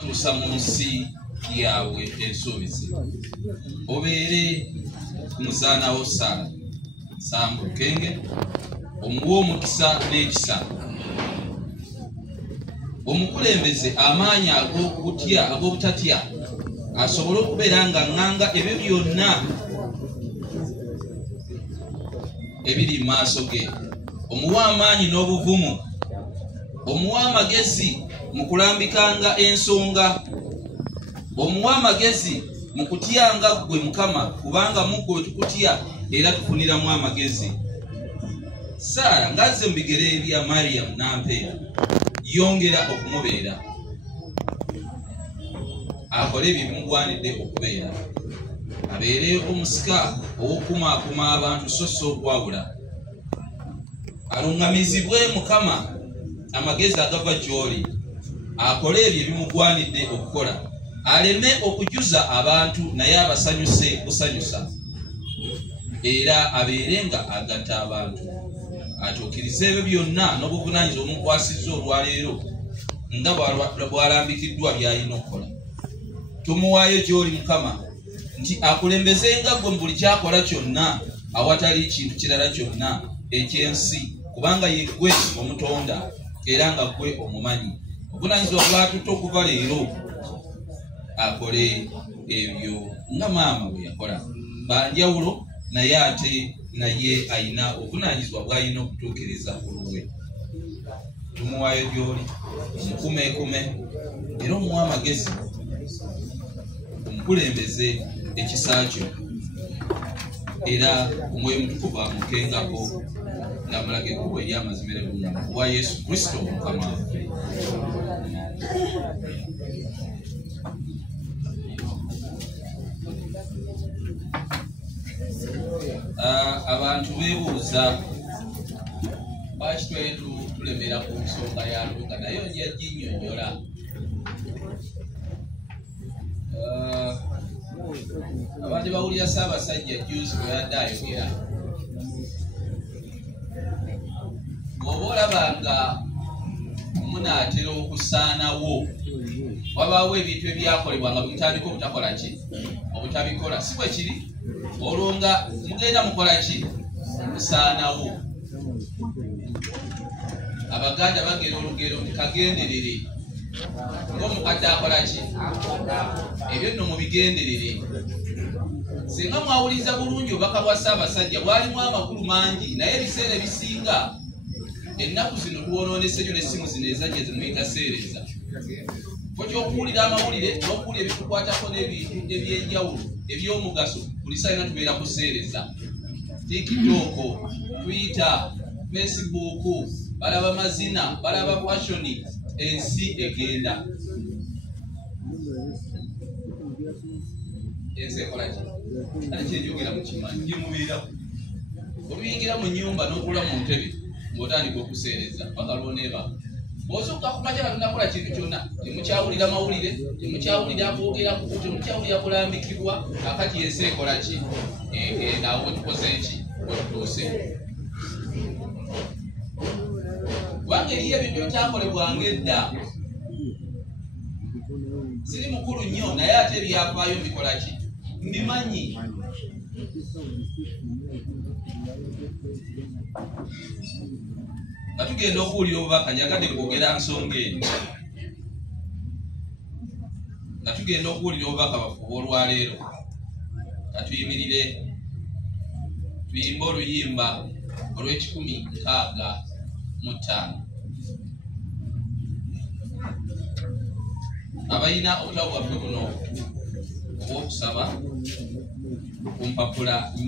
tuusa mu nsi yaabwe ensuubizi. Obeere muzaanawo Saala Sambu Lukenge, omuwa omukisa n'ekisa, omukulembeze amaanyi ag'obutatya, asobole okubeera nga ŋŋanga ebyo byonna ebiri mu maaso ge. Omuwa amaanyi n'obuvumu, omuwa amagezi mu kulambikanga ensonga, omuwa amagezi mu kutyanga ggwe Mukama, kubanga mu ggwe tukutya era tufuniramu amagezi. Saala ngazze mu bigere bya Mariyamu Nampeera, yongera okumubeera, akole ebyo bimugwanidde okubeera, abeere omusika ow'okumaakuma abantu so si okwawula, aluŋŋamizibwe Mukama amagezi agava gy'oli, akole ebyo ebimugwanidde okukola, aleme okujuza abantu naye abasanyuse busanyusa, era abeere nga agatta abantu. Atuukirize ebyo byonna n'obuvunaanyizibwa omukwasizza olwaleero nga bw'alambikiddwa by'alina okukola. Tumuwaayo gy'oli Mukama nti akulembezenga ggwe mu buli kyakola kyonna, awatali kintu kirala kyonna eky'ensi, kubanga ye ggwe omutonda era nga ggwe omumanyi. Obuvunaanyizibwa bw'atutte okuva leero, akole ebyo nga maama bwe yakola. Banjawulo naye ate naye ayina obuvunaanyizibwa bw'alina okutuukiriza ku lulwe. Tumuwaayo gy'oli, omukumeekume era omuwa amagezi, omukulembeze ekisa kyo, era Omwoyo Mutukuvu amukengako ng'amulaga ekkubo ery'amazima ery'obunnama obwa Yesu Kristo Mukama waffe. Abantu beebuuza lwaki tulemera ku nsonga ya Luuka, naye ojja ginnyonnyola. Abadde bawulira Ssaabasajja juuzi bwe yadde ayogera, bw'oba olaba nga munaatera okusaanawo, wabaawo ebintu ebyakolebwa nga bimutandika obutakola ki, obutabikola, si bwe kiri? Olwo nga mugenda mukola ki? Musaanawo. Abaganda bagera olugero nti kagenderere, ng'omukadde akola ki? Ebyo nno mubigenderere. Singa mwawuliza bulungi obubaka bwa Ssaabasajja, bwalimu amakulu mangi, naye ebiseera ebisinga ennaku zino tuwonoonese nnyo n'essimu zino ezajja zimuyita seereza. Kyo ky'okuwulira amawulire n'okuwulira ebitukwatako n'ebintu eby'enjawulo eby'omugaso, buli sayina tubeera kuseereza. TikTok, Twitter, Facebook, balaba mazina, balaba fashoni, ensi egenda. Ensi ekola ki? Ate kyenjogera mu kimanyi gimubeeraku. Oluyingira mu nnyumba n'okula mu ntebe ng'otandika okuseereza paka lw'oneeba. Bw'osooka kumakya nga tunakola kintu kyonna, temukyawulira mawulire, temukyawulira agoogeraku, temukyawulira kulambikibwa, akati ensi ekola ki? Egenda. Awo bwe tukoze ki? Bwe tutuuse. Kubanga eriyo ebintu ebitakolebwanga edda, siri mukulu nnyo naye ate ebyafaayo mbikola ki? Mbimanyi. Nga tugenda okuwulira obubaka, njagadde kwogera nsonga eno, nga tugenda okuwulira obubaka bafuba olwaleero, nga tuyimirire tuyimbe oluyimba olw'165. Abalina obutabo bwaffe buno obw'okusaba ku mpapula 4.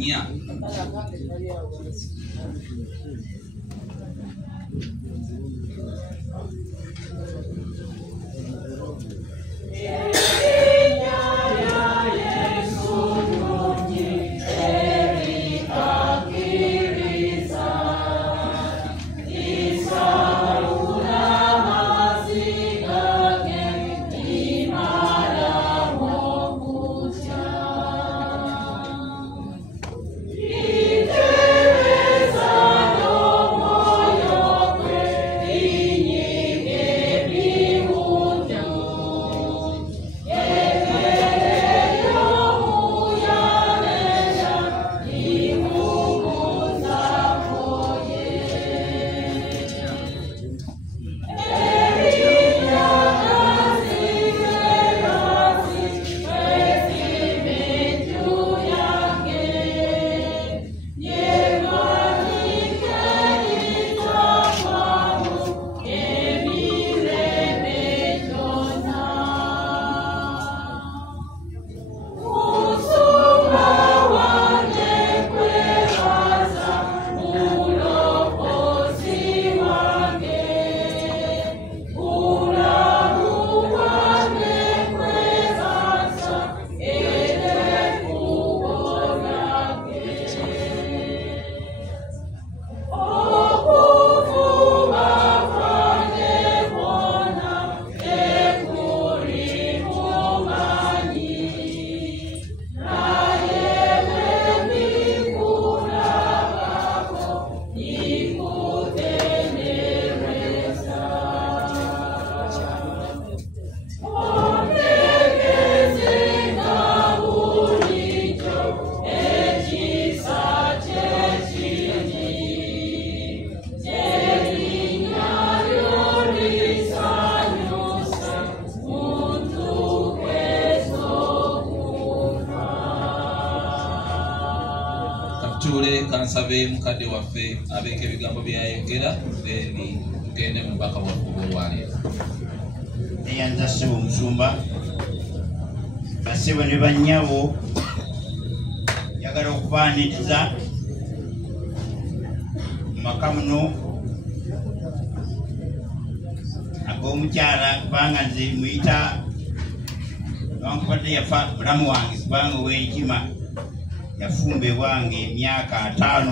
katuule kansabe mukadde waffe abeeko ebigambo byayogera then tugende mu mubaka waffe olwaleero. Eyanza ssebo omusumba basebo ne bannyabo njagala okubaaniriza mu maka muno ag'omukyala kubanga nze muyita wankubadde yafa mulamu wange kubanga ow'enkima yafumba ewange emyaka 5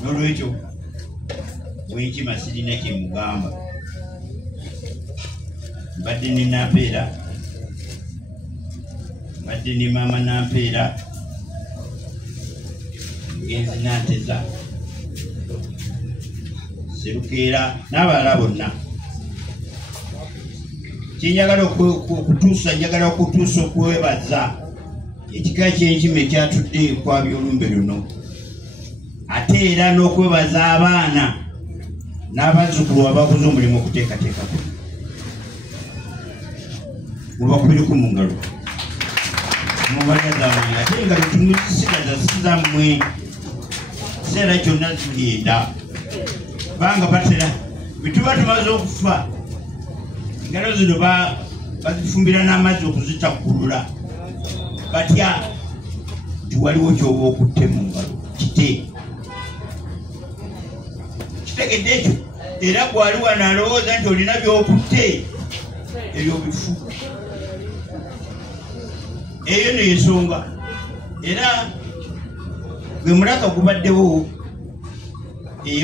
n'olwekyo ow'enkima sirina kyemugamba. Mbadde ne Nampeera, mbadde ne maama Nampeera, mugenzi Nanteza, Serukeera n'abalala bonna. Kyenjagala okutuusa njagala okutuusa okwebaza ekika ky'enkima ekyatudde kwa byolumbe luno, ate era n'okwebaza abaana n'abazzukulu abakoze omulimu okuteekateeka kuno. Mubakubireko mu ngalo mubagaza amanyi ate engalo tumuzisigaza sizammwe kiseera kyonna ziryenda kubanga batera bituba tumaze okufa engalo zino bazifumbira n'amazzi okuzitakkulula batya nti waliwo kyoba okutte mu ngalo kitegedde ekyo era gwali wano alowooza nti olina byokutte ebyo bifu. Eyo n'ensonga era gwe mulaka gubaddewo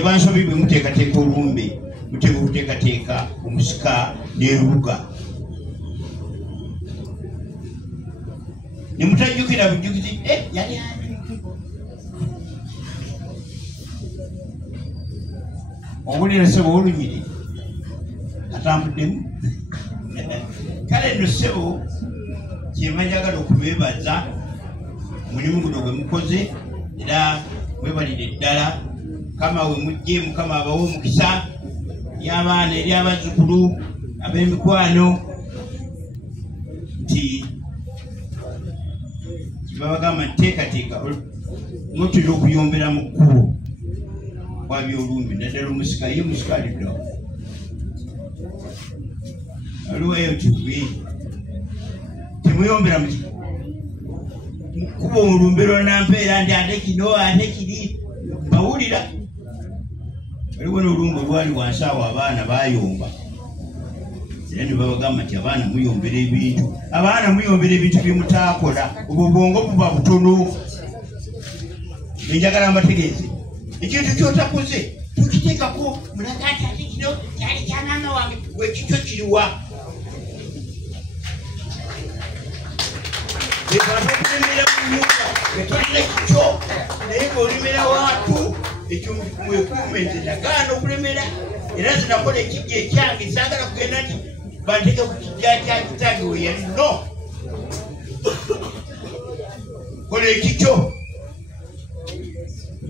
bansobi bwe muteekateeka olumbe muteeka okuteekateeka omusika n'erubuga ne mutajjukira bujjukizi yali obulira ssebo olunyiri atambuddemu. Kale nno ssebo kyema njagala okubeebaza omulimu guno gwe mukoze era mwebalire ddala. Mukama we mujje, Mukama abawe omukisa eri abaana eri abazzukulu ab'emikwano nti kibabagamba nteekateeka mutera okuyombera mu kkubo kwa byolumbi naddala omusika ye musika aliddawo aliweyo kikubi temuyombera mukuba olumbe lwa Nampeera ndi ate kino ate kiri bawulira. Waliwo n'olumbe olwali wansi awo abaana bayomba era ne babagamba nti abaana muyombera ebintu, abaana muyombera ebintu bye mutaakola, obwo bwongo buba butono. Njagala mbategeeze ekintu kyotakoze tukiteekako mulaga nti ate kino kyali kya maama wange, wekikyo kiriwa okulemera mu nyumba etolina kikyo naye ng'olemera waatu ekyo mwekuume. Nze nagaana okulemera era zinakola ekijja ekyange saagala kugenda nti banteeka ku kijja kya kitange we yali no kola ekikyo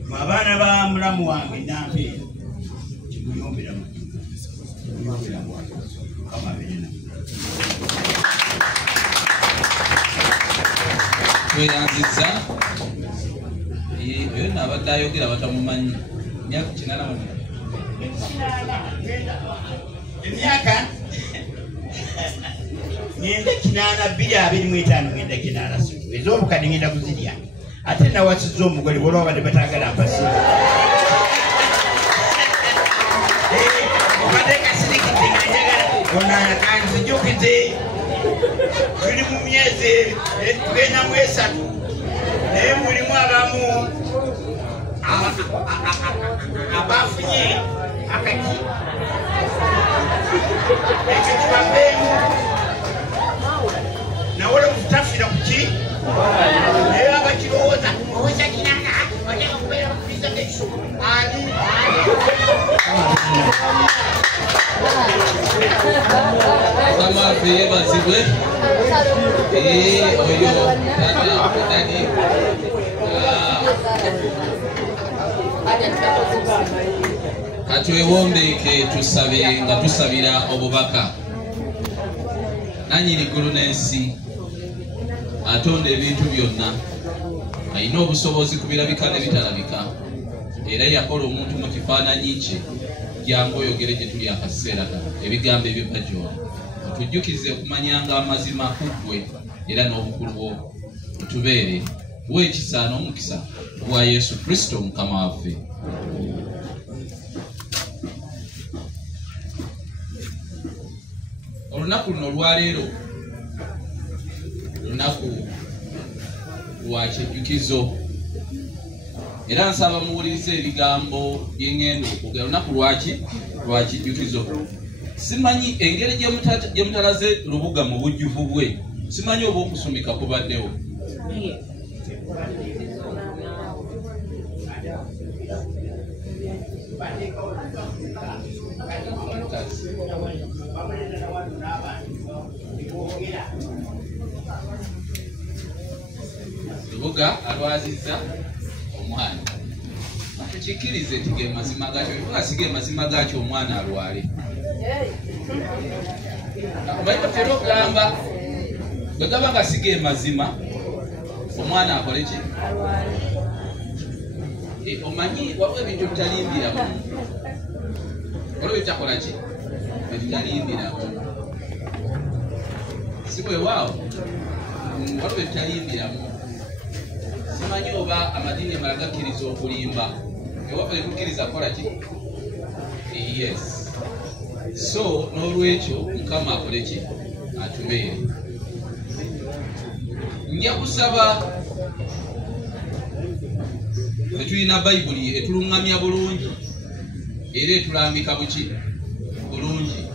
mu abaana ba mulamu wange Nampeera kimuyomberamu Mukama abeerena. Tweyanziza oyo n'abadde ayogera batamumanyi myaka 80 emyaka ngenda 82 ngenda 80 ez'obukadde ngenda kuzirya ate nawasizza omugole bwolwa badde batagala mpasi obadde kasirikidde ngenjagala onana kanzijukize tuli mu myezi tugenda mu 3 naye mulimu abamu abafunye akaki ekyo kibabeemu nawole mutafira kuki naye abakirowooza oweza kinana oteka kubeera kuliza ekyo ani Mukama yeebazibwe oyo tani katwewombeeke tusabe nga tusabira obubaka. Nannyini ggulu n'ensi atonda ebintu byonna alina obusobozi ku birabika n'ebitalabika era yakola omuntu mu kifaananyi kye. Jangu oyogere gye tuli akaseera kano ebigambo ebiva gy'oli otujjukize okumanyanga amazima ku ggwe era n'obukulu bwo tubeere tuwa ekisa n'omukisa obwa Yesu Kristo Mukama waffe. Olunaku luno olwaleero lunaku lwa kyejjukizo era nsaba muwulirize ebigambo by'engendo okugera lunaku lwa kijjukizo. Simanyi engeri gye mutalaze Lubuga mu bujjuvu bwe, simanyi oba okusumika kubaddewo. Lubuga alwazizza omwana. Tukikirize nti ge mazima gaakyo, tuba sige mazima gaakyo omwana alwale. Nakubaitafero gamba bwe gaba nga sige mazima omwana akole ki? Omanyi waliwo ebintu bitalimbiramu, waliwo bitakola ki? Bitalimbiramu. Si bwe waawo waliwo bitalimbiramu. Simanyi oba amadiini amala gakkiriza okulimba, ewaffe tetukkiriza kukola ki? Yes. So n'olwekyo Mukama akole ki? Atubeere. Nja kusaba bwe tulina Bayibuli etuluŋŋamya bulungi era etulambika buki? Bulungi.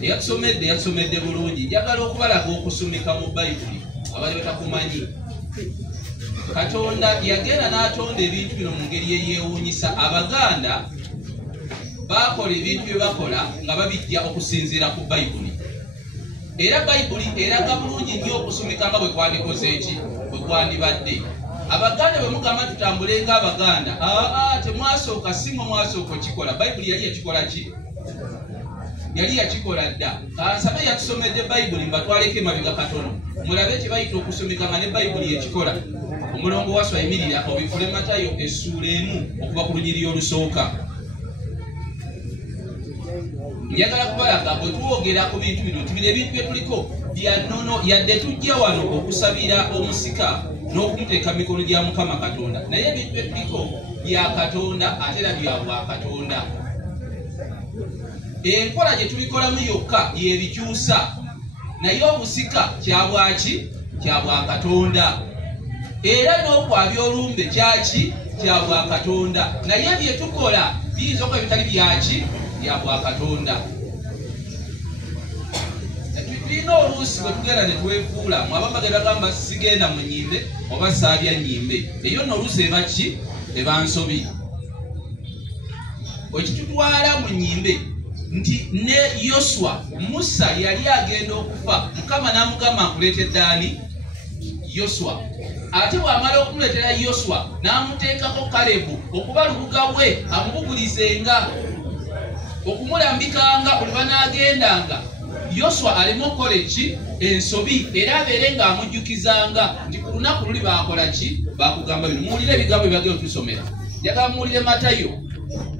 Eyatusomedde bulungi. Njagala okubalaga okusumika mu Bayibuli abali batakumanyi. Katonda yagenda n'atonda ebintu bino mu ngeri eyeewuunyisa. Abaganda bakola ebintu bye bakola nga babijja okusinziira ku Bayibuli. Era Bayibuli eraga bulungi nnyo okusumika nga bwe kwandikoze eki? Bwe kwandibadde. Abaganda bwe mugamba tutambule ng'Abaganda, temwasooka, si mwe mwasooka okikola. Bayibuli yali yakikola ki? Yali yakikola dda. Kansabe yatusomedde Bayibuli mbatwaleko emabega katono mulabe kye bayita okusumika nga ne Bayibuli yekikola. Omulongo waswa emirira obifule Matayo essuula 1 okuva ku lunyiriri olusooka. Njagala kubalaga bwe tuwogera ku bintu bino tubira ebintu bye tuliko bya nnono, yadde tujja wano okusabira omusika n'okumuteeka mu mikono gya Mukama Katonda, naye ebintu bye tuliko bya Katonda ate era bya bwakatonda. Enkola gye tubikolamu yokka yebikyusa, naye obusika kyabwaki? Kya bwakatonda. Era n'okwabya olumbe kyaki? Kya bwakatonda. Naye bye tukola biyinza okuba bitali byaki? Bya bwakatonda. Tulina oluusi bwe tugenda ne twefuula mu abamagenda gamba sigenda mu nnyimbe oba saabya nnyimbe, eyo nno oluusi eba ki? Eba nsobi. Ekitutwala mu nnyimbe nti ne Yoswa, Musa yali agenda okufa, Mukama n'amugamba nkuleetedde ani? Yoswa. Ate bw'amala okumuleetera Yoswa n'amuteekako Kalebu okuba lubuga bwe amubugulizenga, okumulambikanga buli banaagendanga Yoswa aleme okukola eki? Ensobi, era abeere ng'amujjukizanga nti ku lunaku luli baakola ki? Baakugamba bino. Muwulire ebigambo byebagenda otusomera. Njagala muwulire Matayo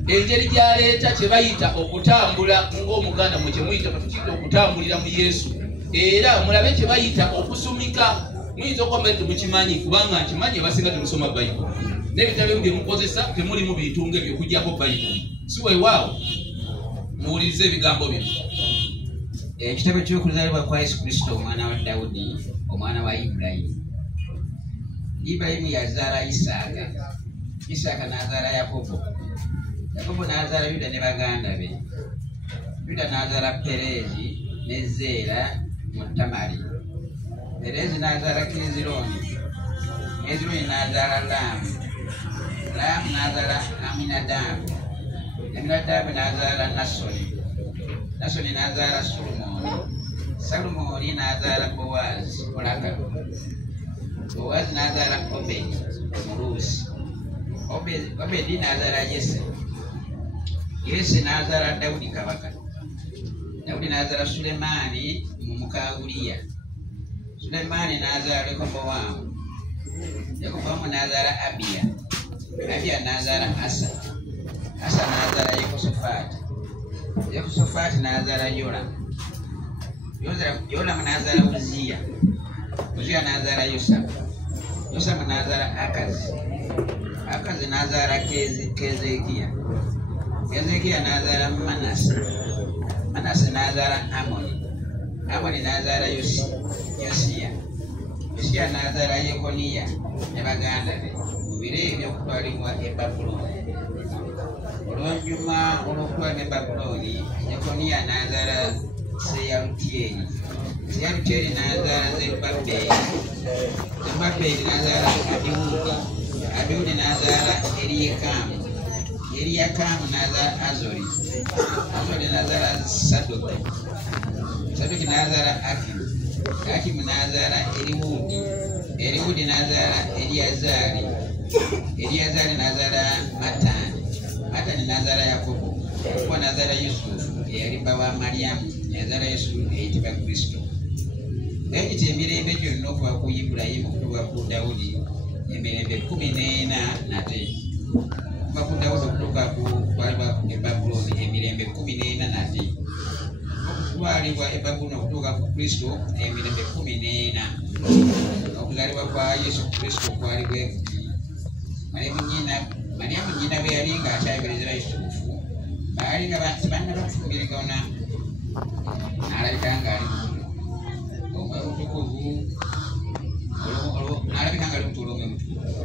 engeri gy'aleeta kye bayita okutambula ng'Omuganda mwe kye muyita tukiyita okutambulira mu Yesu, era mulabe kye bayita okusumika. Muyinza okuba nti mukimanyi kubanga nkimanyi abasinga temusoma Bayibuli, n'ebitabo bye mukozesa temulimu bintu ng'ebyo okuggyako Bayibuli. Si weewaawo muwulirize ebigambo bino. Ekitabo ky'okuzaalibwa kwa Yesu Kristo omwana wa Dawudi omwana wa Ibulayimu. Ibulayimu yazaala Isaaka, Isaaka n'azaala Yakobo, Yakobo n'azaala Yuda ne baganda be, Yuda n'azaala Pereezi ne Zeera mu Tamali, Pereezi n'azaala Kezironi, Kezironi n'azaala Laamu, Laamu n'azaala Aminadaabu, Aminadaabu n'azaala Nasoni, Nasoni n'azaala Sulumooni, Salumooni n'azaala Bowaazi Mulaka, Bowaazi n'azaala Obedi Omuruusi, Obedi n'azaala Yese, Yese n'azaala Dawudi kabaka, Dawudi n'azaala Sulemaani mu muka Uliya, Sulemaani n'azaala Lekobowaamu, yakuvamu n'azaala Abiya, Abiya n'azaala Asa, Asa n'azaala Yekosafaati, Yekosafaati n'azaala Yolamu, Yolamu n'azaala Uziya, Uziya n'azaala Yosamu, Yosamu n'azaala Akazi, Akazi n'azaala Kezekiya, Kezekiya n'azaala Manase, Manase n'azaala Amoni, Amoni n'azaala Yosiya, Yosiya n'azaala Yekoniya ne baganda be mu biro eby'okutwalibwa e Babuloni. Oluvannyuma olw'okutwalibwa e Babuloni, Yekoniya n'azaala Seyalutyeri, Seyalutyeri n'azaala Zerubbaberi, Zerubbaberi n'azaala Abiwudi, Abiwudi n'azaala Eriyakamu, Eriyakamu n'azaala Azori, Azori n'azaala Sadoki, Sadoki n'azaala Akimu, Akimu n'azaala Eriwudi, Eriwudi n'azaala Eriyazari, Eriyazari n'azaala Matani, Matani n'azaala Yakobo, Yakobo n'azaala Yusufu eyali bba wa Mariyamu, yazaala Yesu eyitibwa Kristo. Bwe giti emirembe gyonna okuva ku Ibulayimu okutuuka ku Dawudi, emirembe 14 nate. Okuva ku Dawudi okutuuka ku kutwalibwa e Babuloni, emirembe 14 nate. Okutwalibwa e Babuloni okutuuka ku Kristo, emirembe 14. Okuzaalibwa kwa Yesu Kristo kwali bwe kuti. Mariyamu nnyina bwe yali ng'akyayogerezera Yusufu, baali nga tebannaba kufumbirigana, n'alabika ng'ali omutukuvu, n'alabika ng'ali mutuula omwe mutukuvu.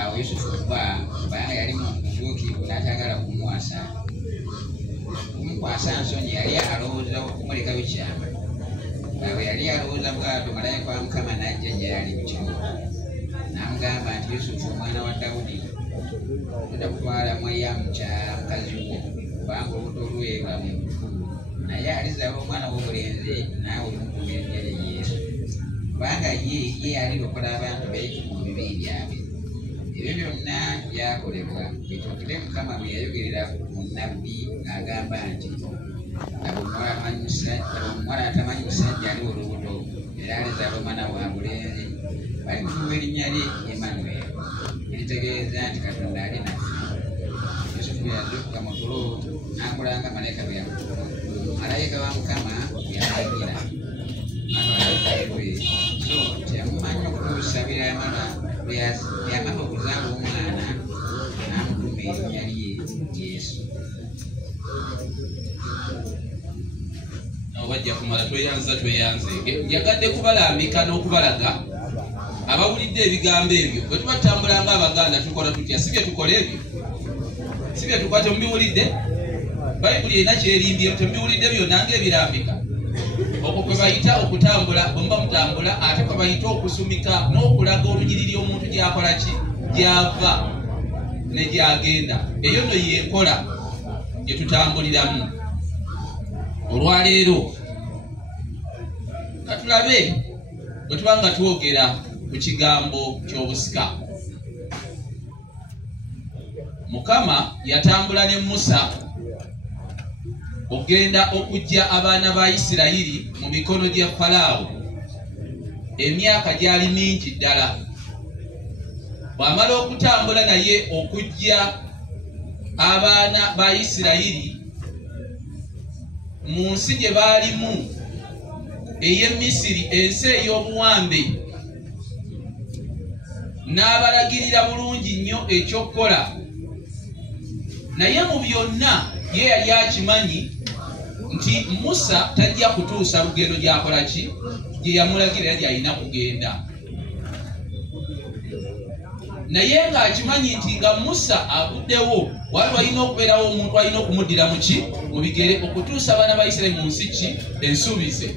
Awo Yusufu kubanga yali mutuukivu n'akyagala kumukwasa nsonyi, yali alowooza okumuleka bikyama. Bwe yali alowooza bw'atyo, malayika wa Mukama n'ajja gy'ali mu kirooto n'amugamba nti, Yusufu omwana wa Dawudi, toda kutwala Mariyamu mukyala mukazi wo, kubanga olubuto lwe lwa mutukuvu, naye alizaala omwana w'obulenzi, naawe olimukuuma erinnya lye Yesu, kubanga ye alirokola abantu be mu bibi byabwe. Ebyo byonna byakolebwa bituukire Mukama bwe yayogerera mu nnabbi ng'agamba nti, laba omuwala atamanyi musajja ali olubuto, era alizaala omwana wa bulenzi, balimutuuma erinnya lye Emmanuel, eritegeeza nti Katonda ali naffe. Yusufu bwe yazuukuka mu tulo n'akola nga malayika bwe yamukola. Malayika wa Mukama bwe yalagira lwe so teyamumanyi okutuusa bwe yamala okuzaala omwana n'amutuuma erinnya lye Yesu. Wajja kumala tweyanza. Njagadde kubalambika n'okubalaga abawulidde ebigambo ebyo. Bwe tuba tutambula ng'Abaganda tukola tutya? Si bye tukola ebyo, si bye tukola. Temubiwulidde? Bayibuli erina kyerimbye, temubiwulidde byonna ng'ebirambika. Okwo kwe bayita okutambula. Bwe muba mutambula, ate kwe bayita okusumika n'okulaga olunyiriri omuntu gy'akola ki, gy'ava ne gy'agenda. Eyo nno y'enkola gye tutambuliramu. Olwaleero katulabe bwe tuba nga twogera ku kigambo ky'obusika. Mukama yatambula ne Musa ogenda okuggya abaana ba Isirayiri mu mikono gya Falaawo. Emyaka gyali mingi ddala. Bw'amala okutambula naye okuggya abaana ba Isirayiri mu nsi gye baalimu ey'e Misiri, ensi ey'obuwambe, n'abalagirira bulungi nnyo ekyokkola. Naye mu byonna ye yali akimanyi nti Musa tajja kutuusa lugendo gy'akola ki, gye yamulagirira gy'alina kugenda. Naye ng'akimanyi nti nga Musa aguddewo, wali walina okubeerawo omuntu alina okumuddira mu ki, mu bigere, okutuusa abaana ba Isirayiri mu nsi ki, ensuubize.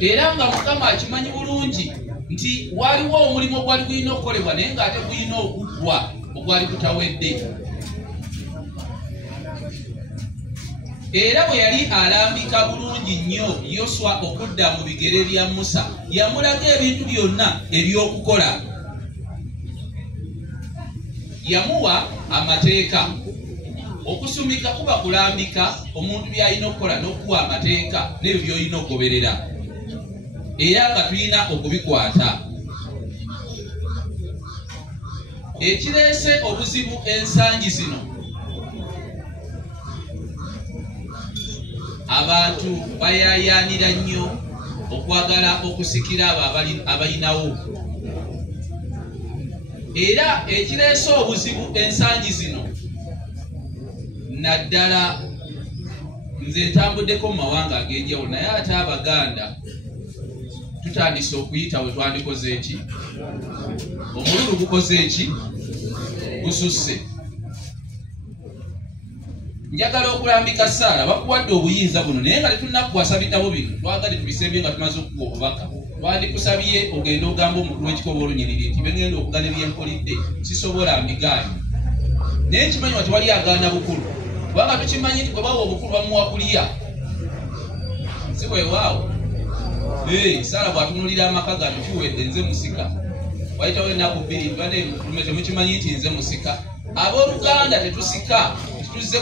Era nga Mukama akimanyi bulungi nti waliwo omulimu ogwali gulina okukolebwa, naye ng'ate gulina okuggwa ogwali kutawedde. Era bwe yali alambika bulungi nnyo Yoswa okudda mu bigere bya Musa, yamulaga ebintu byonna eby'okukola. Yamuwa amateeka. Okusumika kuba kulambika omuntu by'alina okukola n'okuwa amateeka n'ebyo by'olina okugoberera, era nga tulina okubikwata. ekireese obuzibu ensangi zino abantu bayayaanira nnyo okwagala okusikira abo abalinawo, era ekireese obuzibu ensangi zino naddala nze ntambuddeko mu mawanga ag'enjawulo naye ate Abaganda tutandise okuyita we twandikoze eki omululu gukoze eki gususse. Njagala okulambika Saara bakuwadde obuyinza buno naye nga tetunnakuwasa bitabo bino twagale tubisembye nga tumaze okuwa obubaka. Twandikusabye ogenda ogamba omukulu w'ekikooba olunyiriri nti begenda okugana ebyenkolidde sisobola mbigaanyi naye nkimanyi wati wali agaana bukulu kubanga tukimanyi nti bwe bawa obukulu bamuwa kulya si bwewaawo. Saara bw'atunulira amaka gano kiwedde nze musika wayitawo ennaku bbiri mbadde mukulume temukimanyi nti nze musika. Abooluganda tetusika tuzze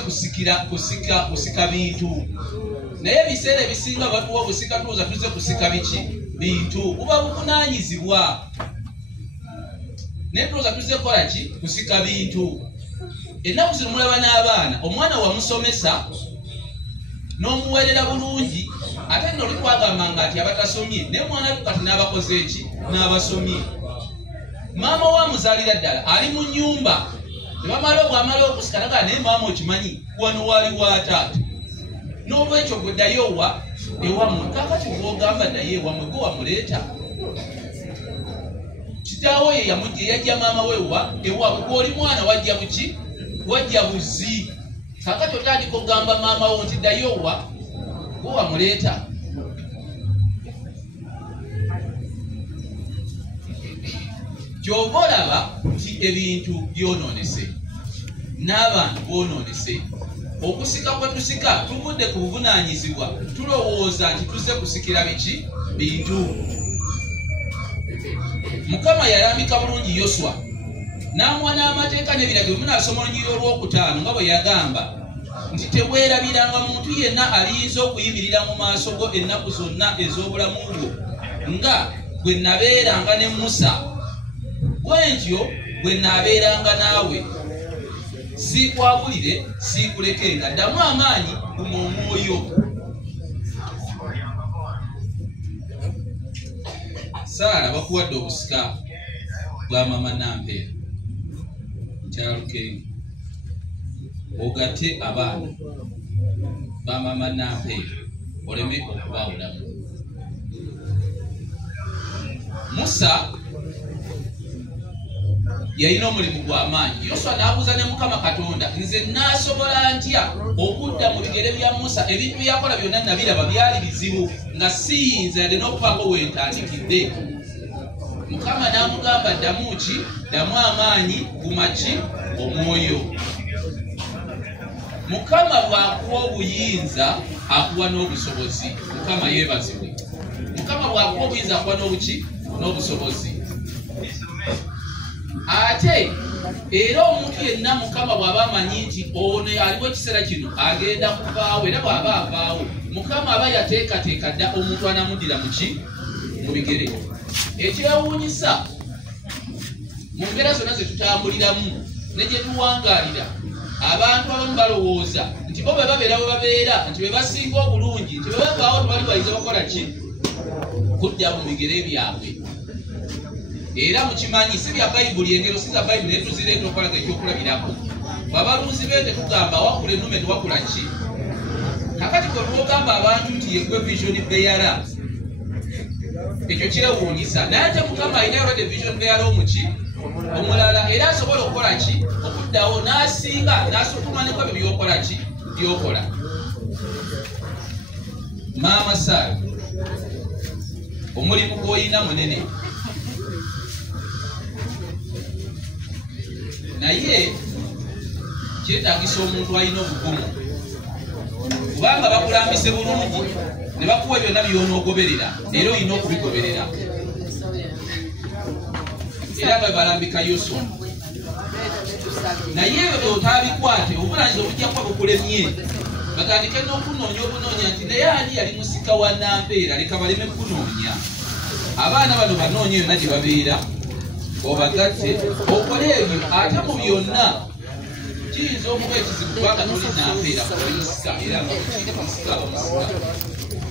kusika bintu naye ebiseera ebisinga batuwa obusika tuuza tuzze kusika biki bintu buba buvunaanyizibwa naye tuuza tuzze kukola ki kusika bintu. Ennaku zino mulaba n'abaana omwana wamusomesa n'omuweerera bulungi ate nno oli twagambanga nti abatasomye naye mwana tukati n'abakoze eki n'abasomye. Maama wamuzaalira ddala ali mu nnyumba nebamala bwamala okusikanaga naye maama okimanyi wano waali wa taata n'olwekyo gwe ddayo wa ewamwe kakati bwogamba naye ewamwe gwe wamuleeta kitaawo ye yamujja yajja maama we ewamwe gw'oli mwana wajja buki wajja buzi kakati otandika okugamba maama wo nti ddayo wa gwe wamuleeta. Kyova olaba nti ebintu byonoonese n'abantu boonoonese. Okusika kwe tusika tuvudde ku buvunaanyizibwa tulowooza nti tuzze kusikira biki bintu. Mukama yalambika bulungi Yoswa n'amuwa n'amateeka n'ebiragiro. Munaasoma Olunyiriri olwokutaano nga bwe yagamba nti teweerabiranga muntu yenna aliyinza okuyimirira mu maaso go ennaku zonna ez'obulamu bwo nga bwe nabeeranga ne Musa bwentyo bwe naabeeranga naawe. Siikwabulire siikulekenga, ddamu amaanyi guma omwoyo. Saara bakuwadde obusika bwa mama Nampeera Kyalukenge ogatte abaana ba mama Nampeera oleme okubawulamu. Musa yalina omulimu gw'amaanyi. Yoswa n'abuuza ne Mukama Katonda, nze naasobola ntya okudda mu bigere bya Musa? Ebintu byakola byonna nabiraba byali bizibu nga siyinza yadde n'okufaako wentandikidde. Mukama n'amugamba ddamu ki? Ddamu amaanyi guma ki? Omwoyo. Mukama bw'akuwa obuyinza akuwa n'obusobozi. Mukama yeebazibwe. Mukama bw'akuwa obuyinza akuwa n'obuki? N'obusobozi. Ate era omuntu yenna Mukama bw'aba amanyi nti ono aliwo ekiseera kino agenda kuvaawo era bw'aba avaawo Mukama aba yateekateeka dda omuntu anamuddira muki? Mu bigere. Ekyewuunyisa mu mbeera zonna ze tutambuliramu ne gye tuwangaalira abantu abamu balowooza nti bo bwe babeera bwe babeera nti bwe basinga obulungi nti bwe bavaawo tebali bayinza bakola ki? Kudda mu bigere byabwe. Era mukimanyi si bya Bayibuli engero si za Bayibuli netuzireeta okolaga ekyokulabirako. Abalunzi bende tugamba wakula ennume tewakula ki? Kakati kwe twogamba abantu nti yegwe vision bearer ekyo kyewuunyisa naye ate Mukama alina already vision bearer omuki? Omulala era asobola okukola ki? Okuddawo n'asinga n'asukumaniko ebyo byokola ki? Byokola. Maama Saara omulimu gw'olina munene naye kyetaagisa omuntu alina obugumu kubanga bakulambise bulungi ne bakuwa byonna byonoogoberera era olina okubigoberera. Era nga balambika Yoswa naye ebyo otaabikwate obuvunaanyizibwa obujja kuba bukulemye. Batandike n'okunoonya obunoonya nti naye ani yali musika wa Nampeera leka baleme kunoonya. Abaana bano banoonya yonna gye babeera obagatte okole ebyo ate mu byonna kiyinza okuba ekizibu kubanga tolinampeera kumusika era nga musika bamusika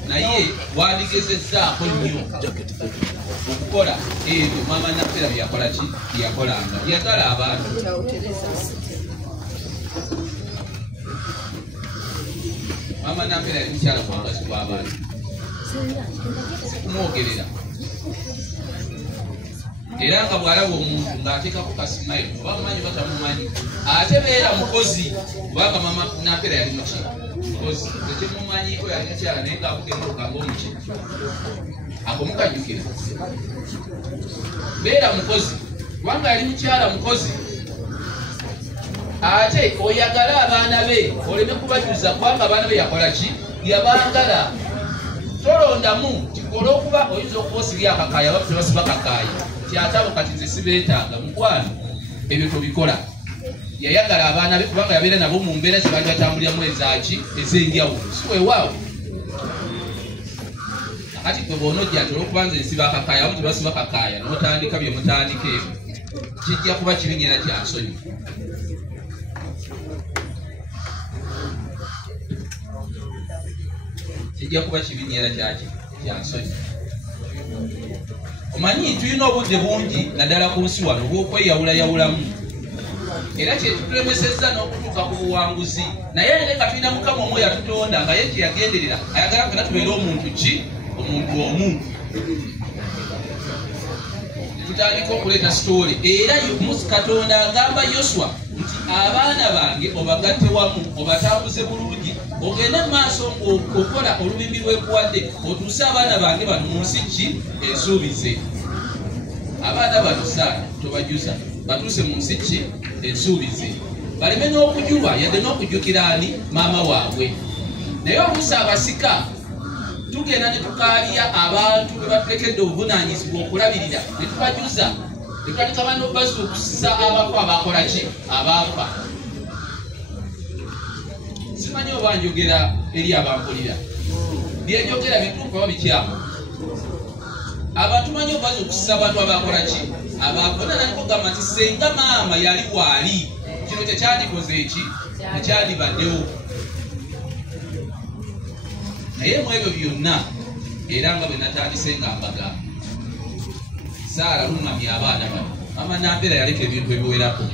naye wandigezezzaako nnyo okukola ebyo maama Nampeera byakola ki byakolanga yagala abantu maama Nampeera yali mukyala mwagazi gw'abantu sikumwogerera era nga bw'alaba omuntu ng'ateekako kasimayo oba mumanyi batamumanyi ate beera mukozi kubanga maama Nampeera yali muki mukozi tekimumanyiko yali mukyala naye ng'avuga emmotoka ng'omuki akomukajjukira beera mukozi kubanga yali mukyala mukozi ate oyagala abaana be oleme kubajuza kubanga abaana be yakola ki yabangala tolondamu kikola okuba oyinza okuba osibya akakaaya abantu tebasiba kakaaya kyatabo kati nze sibeetaaga mukwano ebyo tobikola yayagala abaana be kubanga yabeera nabo mu mbeera zebaali batambuliramu ezaki ez'enjawulo siweewaawo kati gwe bw'onojja nti olwokuba nze nsiba akakaaya abamu tebasiba kakaaya n'otandika bye mutandika ebyo kijja kuba kibinyera kya nsonyi kijja kuba kibinyera kyaki kya nsonyi omanyi tulina obudde bungi naddala ku nsi wano obw'okweyawulayawulamu era kyetutulemesezza n'okutuuka ku buwanguzi naye ate nga tulina Mukama omu yatutonda nga ye kyeyagenderera ayagala fena tubeere omuntu ki omuntu omu tutandika okuleeta sitoole era Katonda agamba Yoswa nti abaana bange obagatte wamu obatambuze bulungi ogende mu maaso ng'okola olubimbi lw'ekuwadde otuuse abaana bange bano mu nsi ki ensuubize abaana bano saala tobajuza batuuse mu nsi ki ensuubize baleme n'okujulwa yadde n'okujjukira ani maama waabwe naye oluusi abasika tugenda ne tukaalya abantu be batulekedde obuvunaanyizibwa okulabirira ne tubajuza ne tutandika bano bazuukusiza abafu abakola ki abaafa simanyi oba njogera eri abampulira byenjogera bituufu oba bikyamu abantu manyi obazuukusiza abantu abakola ki abaafa nanakugamba nti senga maama yali waali kino tekyandikoze eki tekyandibaddewo naye mu ebyo byonna era nga bwe natandise nga mbagamba Saala luŋŋamya abaana bano maama Nampeera yaleka ebintu ebiwerako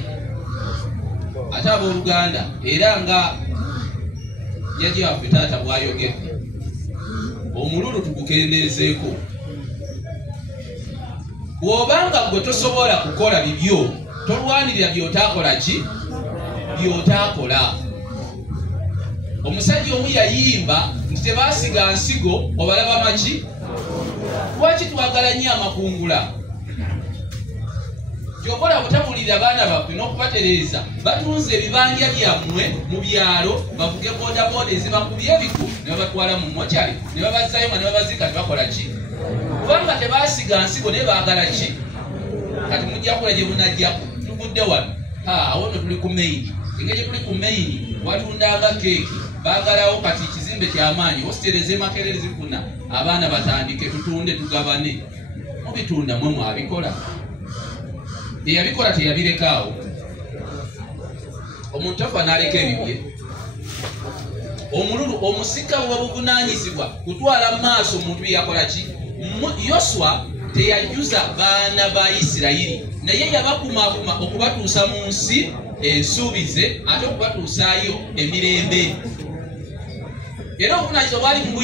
ate abooluganda era nga jjajja waffe taata bw'ayogedde omululu tugukendeezeeko bw'obanga gwe tosobola kukola bibyo tolwanirira by'otaakola ki by'otaakola omusajja omu yayimba nti tebaasiga nsigo obalaba maki lwaki twagala nnyo amakungula kyokola butabulira abaana baffe n'okubatereeza batunze ebibanja byammwe mu byalo bavuge boodabooda ezibakubye ebiku ne babatwala mu mokyali ne babazzayo nga ne babazika tebakola ki kubanga tebaasiga nsigo naye baagala ki kati mujja kula gye bunajjaku tugudde wano awo no tuli ku maini engeri tuli ku maini watundanga keeki baagalawo kati ekizimbe kyamaanyi hositereze makerere zifuna abaana batandike tutunde tugabane mubitunda mwe mwabikola eyabikola teyabirekaawo omuntu afa n'aleka ebibye omululu omusika bwe buvunaanyizibwa kutwala mu maaso omuntu byeyakola ki Yoswa teyajuza baana ba Isirayiri naye yabakumakuma okubatuusa mu nsi ensuubize ate okubatuusaayo emirembe era obuvunaanyizibwa bwali mu